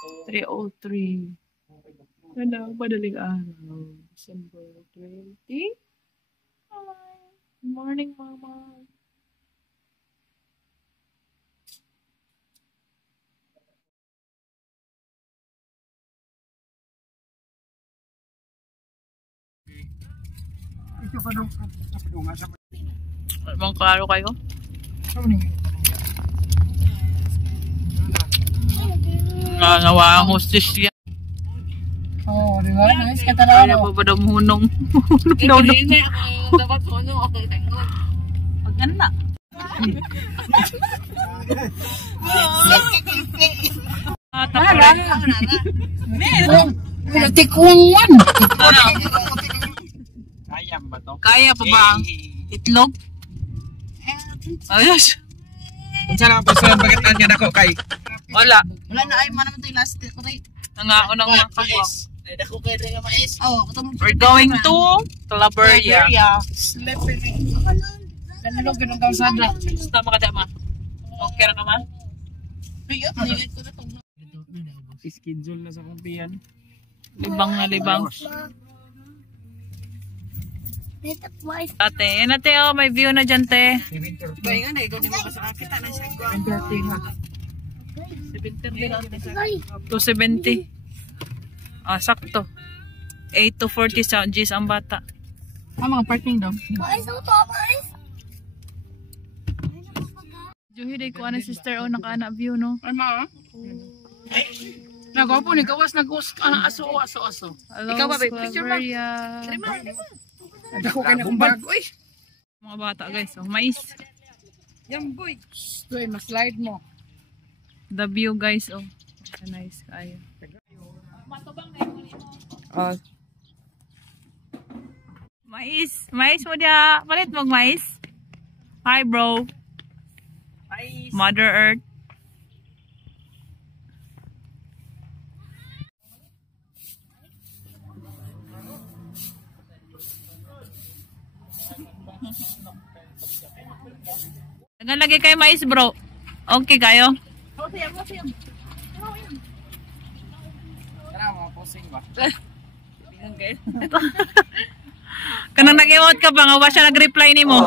3:03. Hello, madaling araw. December 20. Hi. Good morning, Mama. Bang klaro kayo? Nawa ang hostess yan. Oh, di ba? Nice ka talaga. Ay, nababadang hunong. Hunong daw. Dapat hunong ako tanggol. Paganda. Tikungwan. Kaya ba to? Kaya pa ba ang itlog? Ayos. Kung saan ang pasayan, bakit nga ako kay? Wala. Wala na ay man naman to yung last day ko rin. Nangaon ng mga kabang. Ay, dako kayo rin nga mais. Oh, We're going to Claveria. Slippery. Ganun ganun kalsada. Basta makadama. Okay na naman? Ayun, nilid ko na itong. Schedule na sa kumpiyan. Libang na libang. Ate, yan ate oh, may view na dyan te. Kaya nga na, ikaw ni mo kasakakita na siya. 270. Ah, sakto. 8 to 40 sa G's ang bata. Mga parking daw. Juhi day ko ana sister oh, naka-ana view no. Ay ma. Nagapo ni gawas nagos aso. Hello, Ikaw ba, babe? Picture ba? Claveria. Dako kay na kung bag. Uy. Mga bata guys, oh, mais. Yan boy. Uy, ma-slide mo. The view guys, oh. Nice kayo. Oh. Mais mo dia. Palit mag mais. Hi bro. Mother Earth. Lagay kayo mais bro. Okay kayo? Kanang nag-iwot ka ba nga ba siya nag-reply ni mo?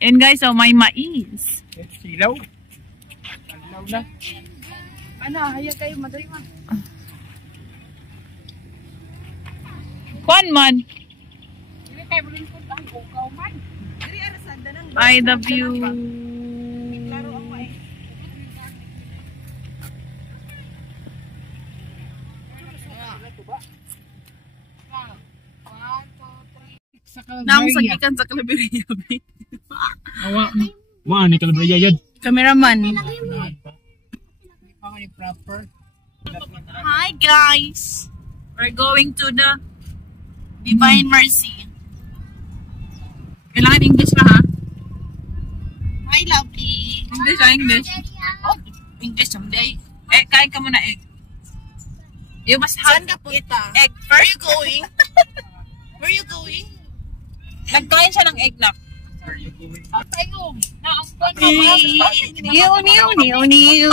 And guys, oh, may mais. Silaw. Silaw na. Ana, haya kayo madali man. Kuan man. Dili kay bulin ko ang ugaw man. Diri ara sada nang. I love you. Klaro ang mai. Nang sagikan sa Claveria. Awa. Wah, ni Claveria yun. Cameraman. Proper. Hi guys. We're going to the Divine Mercy. Kailangan English na ha? Hi lovely. English ha, English. Oh, English someday. Kain ka muna egg. You must have Saan ka punta? egg Where first. you going? Where you going? Nagkain siya ng egg na. Tayo. Niu.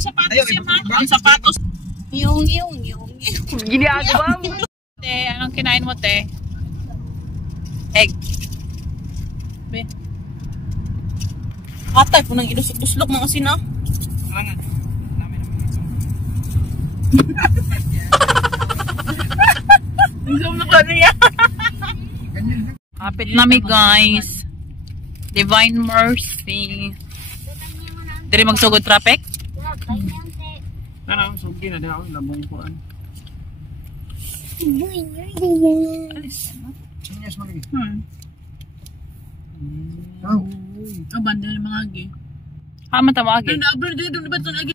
Sapatos siya ma. Ang sapatos. Giniagawa mo. Te, anong kinain mo te? Egg. Be. Atay po nang ilusok-luslok mga sina. Langan. Dami naman ito. Zoom na ka niya. Kapit nami guys. Divine Mercy. Diri magsugod traffic? Ano, sugi na din ako. Labong ko. Yes, mali. Oh, banda ng mga agi. Matawag eh. Na-upload dito ba ito lagi?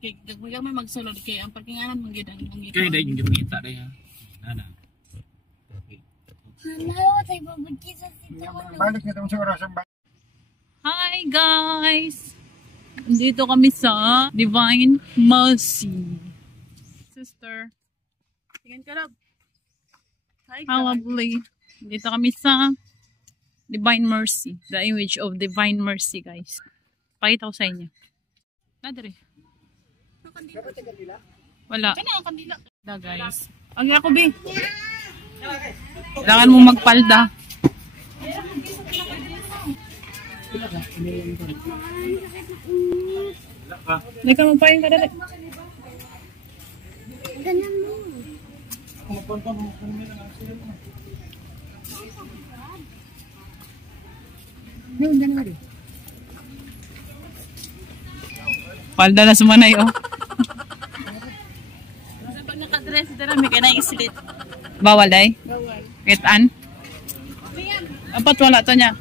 Kaya gagawin may magsalod kaya ang parkinganan mong gid ang mong Kaya dahil hindi makita dahil. Ano? Balik na sa orasan ba? Hi guys! Dito kami sa Divine Mercy. Sister. Tingin ka love. Hi How lovely. Dito kami sa Divine Mercy. The image of Divine Mercy guys. Pakita ko sa inyo. Nadiri. Wala. Kana ang kandila. Da guys. Ang ako bi. Kailangan mo magpalda. Hindi ka magpahin ka dali. Palda na sumanay oh. Kasi pag nakadress dara may kanang islit. Bawal day. Bawal. Kitaan. Apat wala to niya.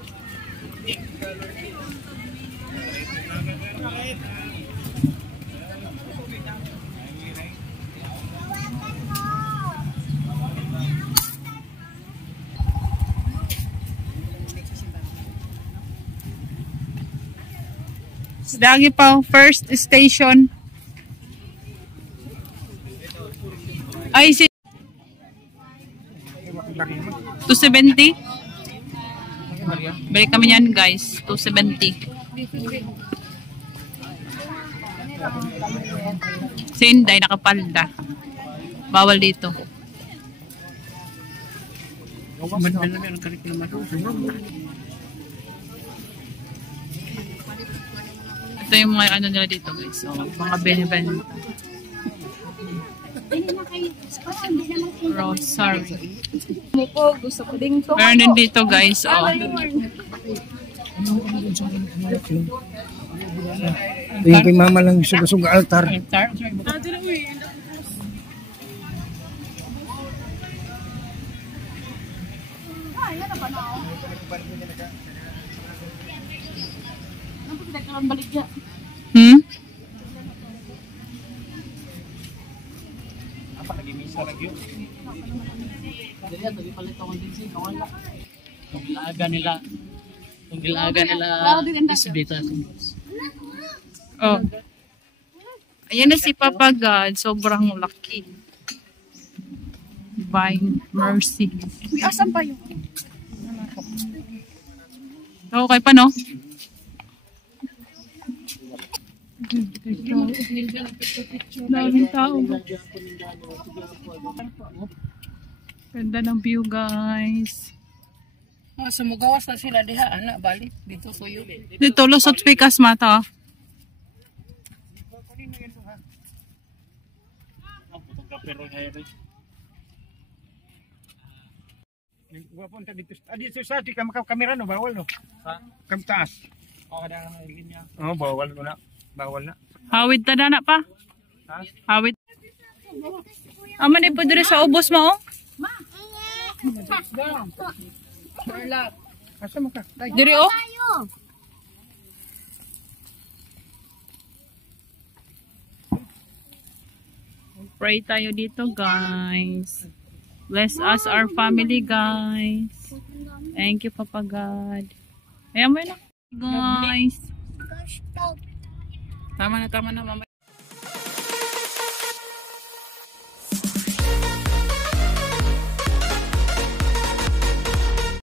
Dagi pa first station. Ay si 270. Balik kami yan guys, 270. Si Inday nakapalda. Bawal dito. Ito yung mga ano nila dito guys. So, mga benibenta. Rosary. Gusto ko ding to. Meron din dito guys. Oh. Yung kay mama lang suga-suga altar. Hmm? Kung gilaga nila isbita. Oh. Ayan na si Papa God. Sobrang laki. Divine mercy. Uy, asan pa yung? Okay pa no? Daming tao. Ganda ng view guys. Sumugawas na sila diha, anak, balik. Dito suyo. Dito, lusot pikas mata. Wapunta dito. Dito sa atin ka kamera no, bawal no. Kam taas. Oh, bawal na. Bawal na. Hawid ta na pa. Hawid. Aman po dire sa ubos mo oh. Asa mo ka? Dire oh. Pray tayo dito guys. Bless us our family guys. Thank you Papa God. Ayan mo na guys. Tama na mama.